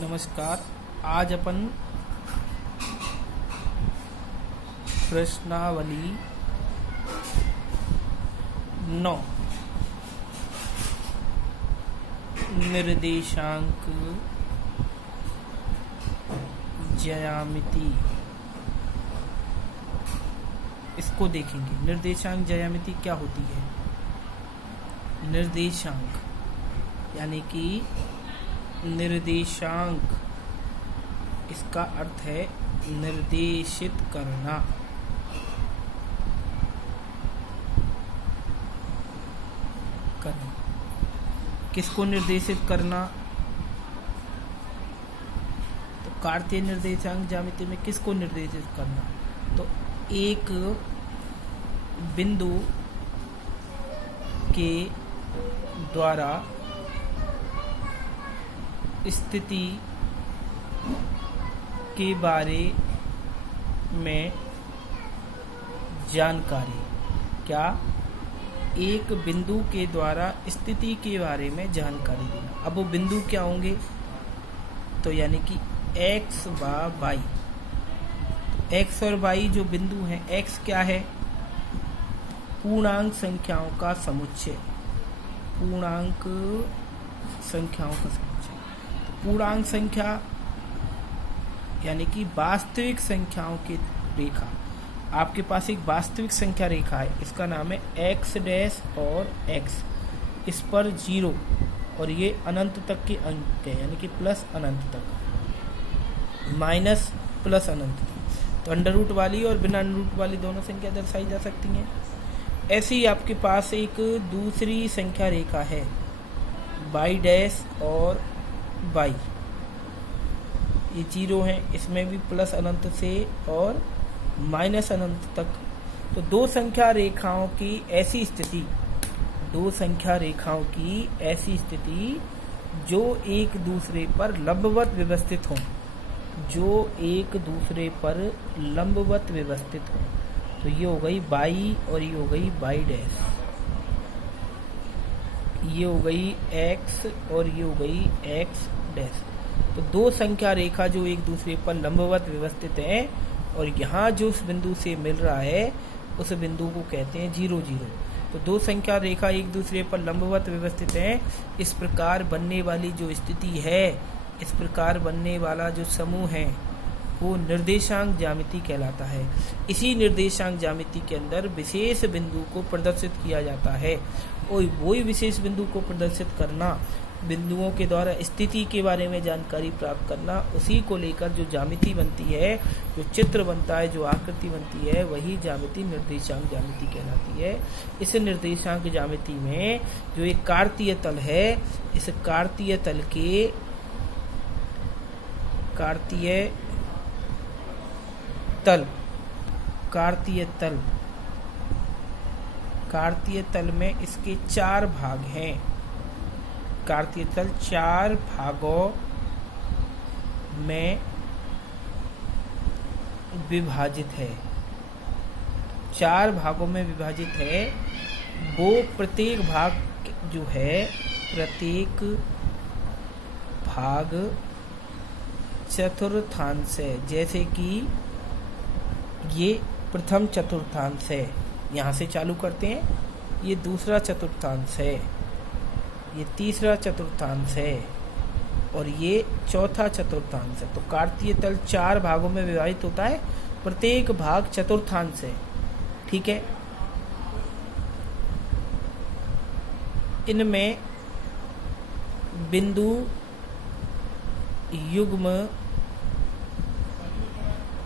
नमस्कार। आज अपन प्रश्नावली 9 निर्देशांक ज्यामिति इसको देखेंगे। निर्देशांक ज्यामिति क्या होती है? निर्देशांक यानी कि निर्देशांक, इसका अर्थ है निर्देशित करना। किसको निर्देशित करना? तो कार्तीय निर्देशांक ज्यामिति में किसको निर्देशित करना? तो एक बिंदु के द्वारा स्थिति के बारे में जानकारी। क्या? एक बिंदु के द्वारा स्थिति के बारे में जानकारी देना। अब वो बिंदु क्या होंगे? तो यानी कि x व y। x और y जो बिंदु हैं, x क्या है? पूर्णांक संख्याओं का समुच्चय। पूर्णांक संख्याओं का समुच्चय। पूर्णांक संख्या यानी कि वास्तविक संख्याओं की रेखा। आपके पास एक वास्तविक संख्या रेखा है, इसका नाम है x डैश और x। इस पर 0 और ये अनंत तक के अंक है, यानी कि प्लस अनंत तक, माइनस प्लस अनंत तक। तो अंडर रूट वाली और बिना अंडर रूट वाली दोनों संख्या दर्शाई जा सकती हैं। ऐसे ही आपके पास एक दूसरी संख्या रेखा है y डैश और y। ये 0 है, इसमें भी प्लस अनंत से और माइनस अनंत तक। तो दो संख्या रेखाओं की ऐसी स्थिति, जो एक दूसरे पर लंबवत व्यवस्थित हों, तो ये हो गई y और ये हो गई y डैश, ये हो गई x और ये हो गई x डैश। तो दो संख्या रेखा जो एक दूसरे पर लंबवत व्यवस्थित है और यहाँ जो उस बिंदु से मिल रहा है उस बिंदु को कहते हैं 0, 0। तो दो संख्या रेखा एक दूसरे पर लंबवत व्यवस्थित है। इस प्रकार बनने वाली जो स्थिति है, इस प्रकार बनने वाला जो समूह है, वो निर्देशांक ज्यामिति कहलाता है। इसी निर्देशांक ज्यामिति के अंदर विशेष बिंदु को प्रदर्शित किया जाता है और वही विशेष बिंदु को प्रदर्शित करना, बिंदुओं के द्वारा स्थिति के बारे में जानकारी प्राप्त करना, उसी को लेकर जो ज्यामिति बनती है, जो चित्र बनता है, जो आकृति बनती है, वही ज्यामिति निर्देशांक ज्यामिति कहलाती है। इस निर्देशांक ज्यामिति में जो एक कार्तीय तल है, इस कार्तीय तल में इसके 4 भाग हैं। कार्तीय तल 4 भागों में विभाजित है। 4 भागों में विभाजित है। वो प्रत्येक भाग जो है, प्रत्येक भाग चतुर्थांश है। जैसे कि ये प्रथम चतुर्थांश है, यहाँ से चालू करते हैं। ये दूसरा चतुर्थांश है, ये तीसरा चतुर्थांश है और ये चौथा चतुर्थांश है। तो कार्तीय तल 4 भागों में विभाजित होता है, प्रत्येक भाग चतुर्थांश है। ठीक है। इनमें बिंदु युग्म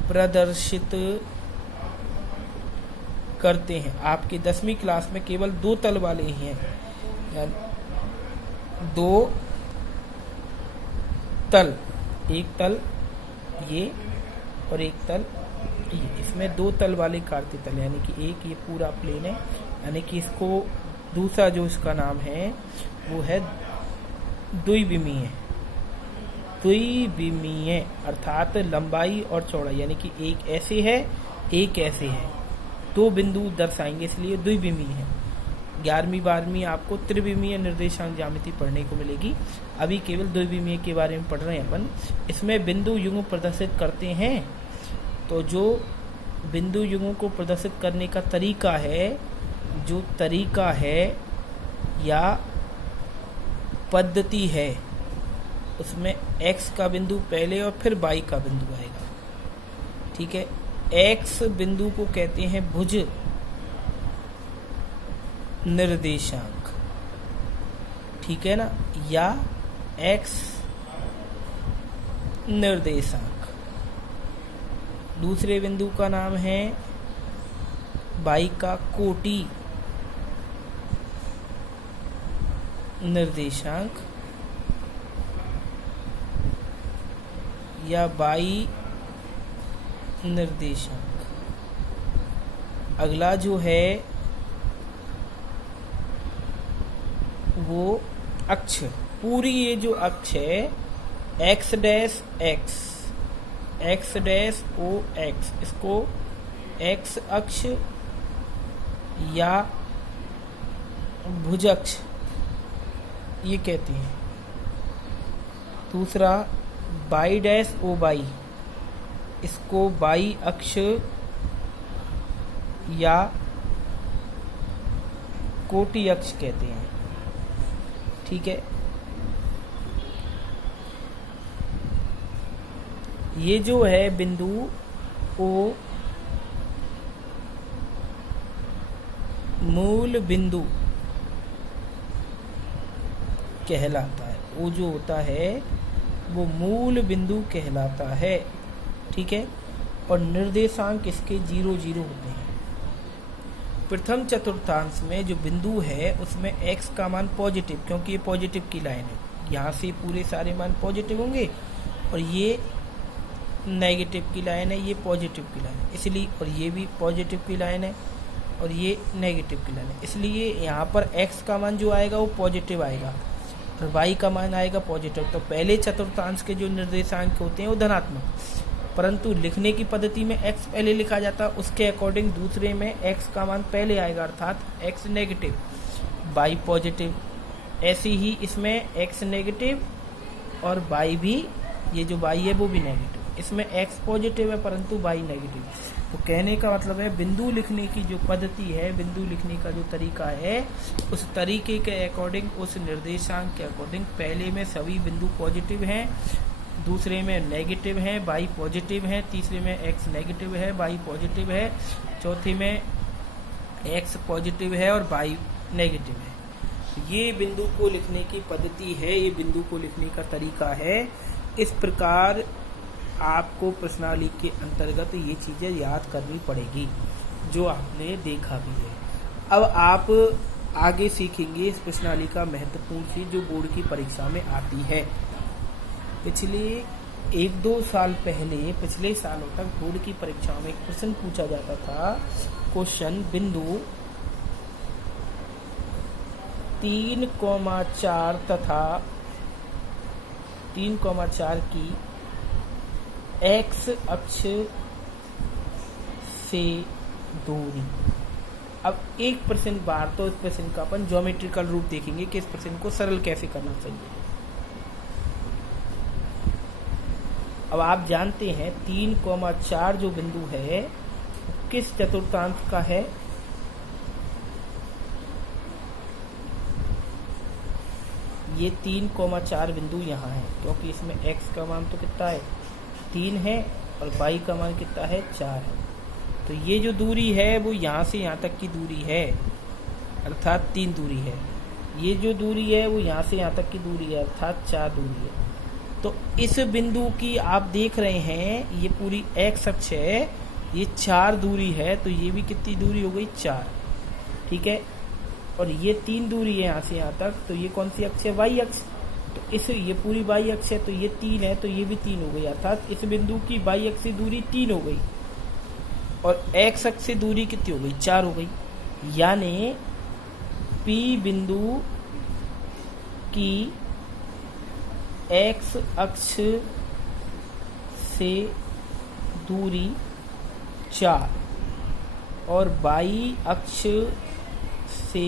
प्रदर्शित करते हैं। आपकी 10वीं क्लास में केवल 2 तल वाले ही हैं, 2 तल, एक तल ये और एक तल ये। इसमें 2 तल वाले कार्तीय तल, यानी कि एक ये पूरा प्लेन है, यानी कि इसको दूसरा जो इसका नाम है वो है द्विविमीय। अर्थात लंबाई और चौड़ाई, यानी कि एक ऐसे है, एक ऐसे है, 2 बिंदु दर्शाएंगे, इसलिए द्विविमीय है। 11वीं 12वीं आपको त्रिविमीय निर्देशांक ज्यामिति पढ़ने को मिलेगी। अभी केवल द्विविमीय के बारे में पढ़ रहे हैं अपन। इसमें बिंदु युग्म प्रदर्शित करते हैं। तो जो बिंदु युग्म को प्रदर्शित करने का तरीका है, या पद्धति है, उसमें x का बिंदु पहले और फिर y का बिंदु आएगा। ठीक है, x बिंदु को कहते हैं भुज निर्देशांक, ठीक है ना, या x निर्देशांक। दूसरे बिंदु का नाम है y का कोटि निर्देशांक, या y निर्देशांक। अगला जो है वो अक्ष, पूरी ये जो अक्ष है x dash x, x dash o x, इसको x अक्ष या भुजअक्ष ये कहते हैं। दूसरा y डैश o y, इसको y अक्ष या कोटि अक्ष कहते हैं। ठीक है, ये जो है बिंदु O मूल बिंदु कहलाता है। वो जो होता है वो मूल बिंदु कहलाता है। ठीक है, और निर्देशांक इसके 0 0 होते हैं। प्रथम चतुर्थांश में जो बिंदु है उसमें x का मान पॉजिटिव, क्योंकि ये पॉजिटिव की लाइन है, यहाँ से पूरे सारे मान पॉजिटिव होंगे, और ये नेगेटिव की लाइन है, ये पॉजिटिव की लाइन है, इसलिए, और ये भी पॉजिटिव की लाइन है और ये नेगेटिव की लाइन है, इसलिए यहाँ पर x का मान जो आएगा वो पॉजिटिव आएगा और y का मान आएगा पॉजिटिव। तो पहले चतुर्थांश के जो निर्देशांक होते हैं वो धनात्मक, परंतु लिखने की पद्धति में x पहले लिखा जाता है, उसके अकॉर्डिंग दूसरे में x का मान पहले आएगा, अर्थात x नेगेटिव y पॉजिटिव। ऐसे ही इसमें x नेगेटिव और y भी, ये जो y है वो भी नेगेटिव, इसमें x पॉजिटिव है परंतु y नेगेटिव। तो कहने का मतलब है बिंदु लिखने की जो पद्धति है, बिंदु लिखने का जो तरीका है, उस तरीके के अकॉर्डिंग, उस निर्देशांक के अकॉर्डिंग पहले में सभी बिंदु पॉजिटिव हैं, दूसरे में नेगेटिव है, y पॉजिटिव है, तीसरे में x नेगेटिव है, y पॉजिटिव है, चौथे में x पॉजिटिव है और y नेगेटिव है। ये बिंदु को लिखने की पद्धति है, ये बिंदु को लिखने का तरीका है। इस प्रकार आपको प्रश्नावली के अंतर्गत ये चीजें याद करनी पड़ेगी जो आपने देखा भी है। अब आप आगे सीखेंगे इस प्रश्नावली का महत्वपूर्ण चीज जो बोर्ड की परीक्षा में आती है। पिछले 1-2 साल पहले, पिछले सालों तक बोर्ड की परीक्षाओं में एक प्रश्न पूछा जाता था। क्वेश्चन बिंदु 3,4 तथा 3,4 की x अक्ष से दूरी। अब एक प्रश्न बार, तो इस प्रश्न का अपन ज्योमेट्रिकल रूप देखेंगे कि इस प्रश्न को सरल कैसे करना चाहिए। अब आप जानते हैं 3,4 जो बिंदु है किस चतुर्थांश का है? ये 3,4 बिंदु यहाँ है, क्योंकि इसमें x का मान तो कितना है 3 है और y का मान कितना है 4 है। तो ये जो दूरी है वो यहाँ से यहाँ तक की दूरी है, अर्थात 3 दूरी है। ये जो दूरी है वो यहाँ से यहाँ तक की दूरी है, अर्थात 4 दूरी है। तो इस बिंदु की आप देख रहे हैं ये पूरी x अक्ष है, ये 4 दूरी है, तो ये भी कितनी दूरी हो गई 4। ठीक है, और ये 3 दूरी है यहाँ से यहाँ तक, तो ये कौन सी अक्ष है y अक्ष। तो इस, ये पूरी y अक्ष है, तो ये 3 है, तो ये भी 3 हो गई, अर्थात इस बिंदु की y अक्ष से दूरी 3 हो गई और x अक्ष से दूरी कितनी हो गई 4 हो गई। यानी P बिंदु की x अक्ष से दूरी 4 और y अक्ष से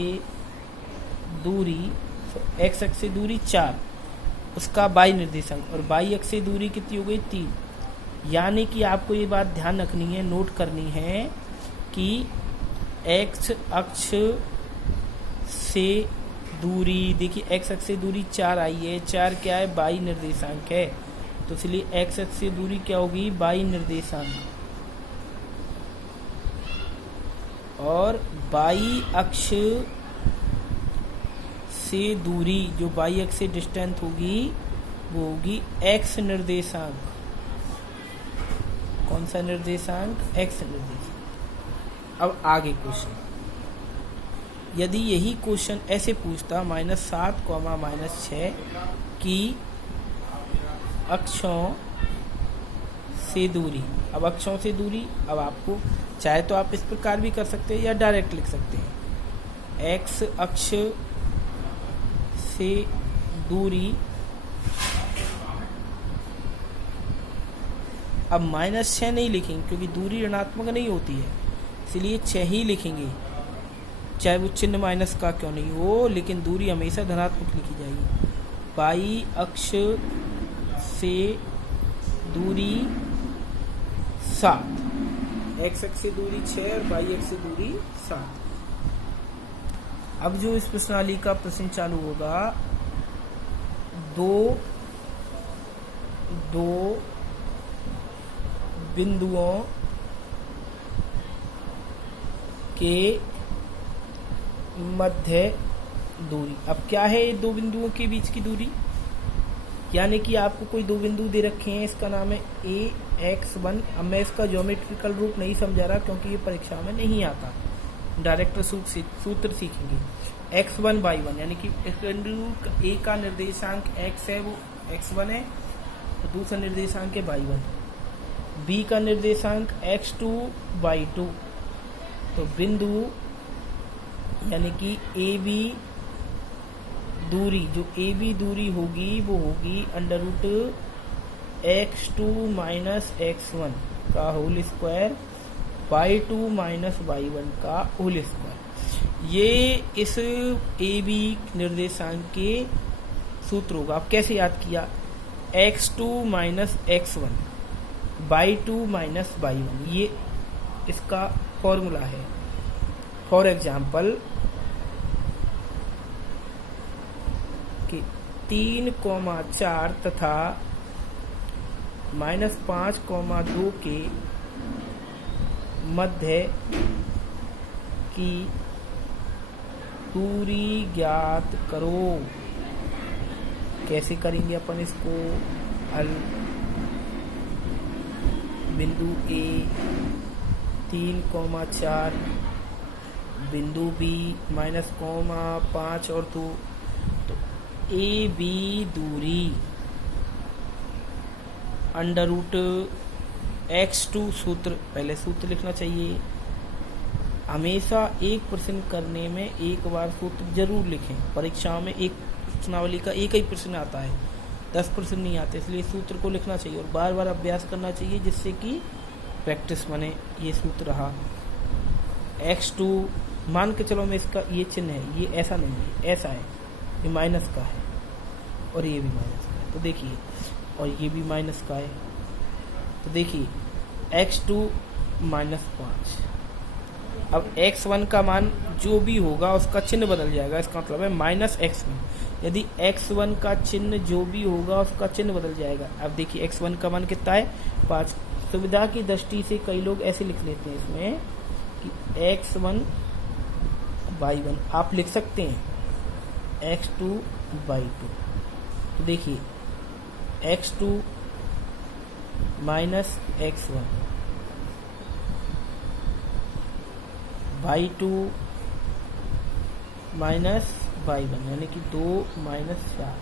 दूरी, एक्स अक्ष से दूरी 4, उसका बाई निर्देशांक, और बाई अक्ष से दूरी कितनी हो गई 3। यानी कि आपको ये बात ध्यान रखनी है, नोट करनी है कि एक्स अक्ष से दूरी, देखिए एक्स अक्ष से दूरी 4 आई है, 4 क्या है, बाई निर्देशांक है, तो इसलिए एक्स अक्ष से दूरी क्या होगी, बाई निर्देशांक, और बाई अक्ष से दूरी, जो बाई अक्ष से डिस्टेंस होगी वो होगी एक्स निर्देशांक। कौन सा निर्देशांक, एक्स निर्देशांक। अब आगे क्वेश्चन, यदि यही क्वेश्चन ऐसे पूछता -7, -6 की अक्षों से दूरी, अब अक्षों से दूरी, अब आपको चाहे तो आप इस प्रकार भी कर सकते हैं या डायरेक्ट लिख सकते हैं, एक्स अक्ष से दूरी, अब -6 नहीं लिखेंगे क्योंकि दूरी ऋणात्मक नहीं होती है, इसलिए 6 ही लिखेंगे, चाहे वो चिन्ह माइनस का क्यों नहीं हो, लेकिन दूरी हमेशा धनात्मक लिखी जाएगी। बाई अक्ष से दूरी 7, एक्स अक्ष से दूरी 6 और बाई अक्ष से दूरी 7। अब जो इस प्रश्नावली का प्रश्न चालू होगा, दो बिंदुओं के मध्य दूरी, अब क्या है ये दो बिंदुओं के बीच की दूरी, यानी कि आपको कोई दो बिंदु दे रखे हैं, इसका नाम है AX1। अब मैं इसका ज्योमेट्रिकल रूप नहीं समझा रहा क्योंकि ये परीक्षा में नहीं आता, डायरेक्ट सूत्र सीखेंगे। x1 y1, यानी कि इस बिंदु A का निर्देशांक x है, वो x1 है, और दूसरा निर्देशांक है y1। B का निर्देशांक x2 y2, तो बिंदु यानी कि AB दूरी, जो AB दूरी होगी वो होगी √x2 - x1 का होल स्क्वायर, y2 - y1 का होल स्क्वायर। ये इस AB निर्देशांक के सूत्र होगा। आप कैसे याद किया, x2 - x1, y2 - y1, ये इसका फॉर्मूला है। फॉर एग्जाम्पल कि 3,4 तथा -5,2 के मध्य की दूरी ज्ञात करो। कैसे करेंगे अपन इसको हल, बिंदु A 3,4, बिंदु B -5 और 2, तो AB दूरी √x2, सूत्र, पहले सूत्र लिखना चाहिए। हमेशा एक प्रश्न करने में एक बार सूत्र जरूर लिखें। परीक्षाओं में एक प्रश्नावली का एक ही प्रश्न आता है, 10 प्रश्न नहीं आते, इसलिए सूत्र को लिखना चाहिए और बार बार अभ्यास करना चाहिए, जिससे कि प्रैक्टिस बने। ये सूत्र रहा x2, मान के चलो मैं इसका ये चिन्ह है, ये ऐसा नहीं है, ऐसा है, ये माइनस का है और ये भी माइनस का है, तो देखिए, और ये भी माइनस का है, तो देखिए x2 -5। अब x1 का मान जो भी होगा उसका चिन्ह बदल जाएगा, इसका मतलब है -x1। यदि x1 का चिन्ह जो भी होगा उसका चिन्ह बदल जाएगा। अब देखिए x1 का मान कितना है, 5। सुविधा की दृष्टि से कई लोग ऐसे लिख लेते हैं इसमें कि x1 y1, आप लिख सकते हैं x2 y2। तो देखिए x2 - x1 y2 - y1, यानी कि 2 - 4,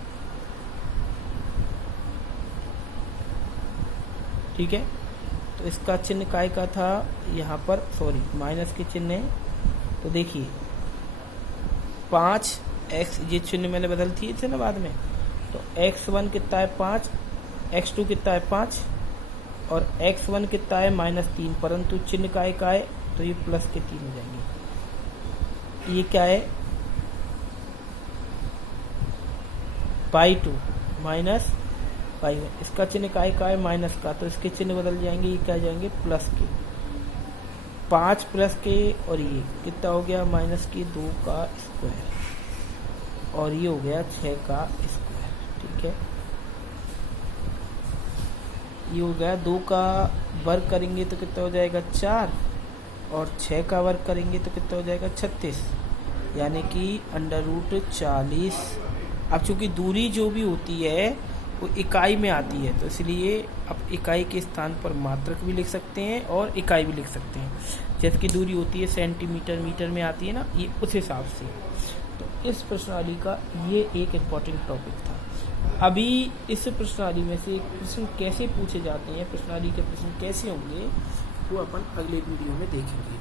ठीक है। तो इसका चिन्ह काय का था, यहाँ पर सॉरी माइनस के चिन्ह है, तो देखिए 5 x, ये चिन्ह मैंने बदल थी थे ना बाद में, तो x1 कितना है 5, x2 कितना है 5 और x1 कितना है -3, परंतु चिन्ह काय का है, तो ये प्लस के 3 हो जाएंगे। ये क्या है, बाई 2 माइनस बाई 1, इसका चिन्ह काय का है माइनस का, तो इसके चिन्ह बदल जाएंगे, ये क्या जाएंगे प्लस के, 5 प्लस के, और ये कितना हो गया माइनस के 2 का स्क्वायर, और ये हो गया 6 का स्क्वायर। ठीक है, ये हो गया 2 का वर्ग करेंगे तो कितना हो जाएगा 4, और 6 का वर्ग करेंगे तो कितना हो जाएगा 36, यानी कि √40। अब चूंकि दूरी जो भी होती है वो इकाई में आती है, तो इसलिए अब इकाई के स्थान पर मात्रक भी लिख सकते हैं और इकाई भी लिख सकते हैं। जैसे कि दूरी होती है सेंटीमीटर, मीटर में आती है ना, ये उस हिसाब से। तो इस प्रश्नावली का ये एक इम्पॉर्टेंट टॉपिक था। अभी इस प्रश्नावली में से प्रश्न कैसे पूछे जाते हैं, प्रश्नावली के प्रश्न कैसे होंगे, वो अपन अगले वीडियो में देखेंगे।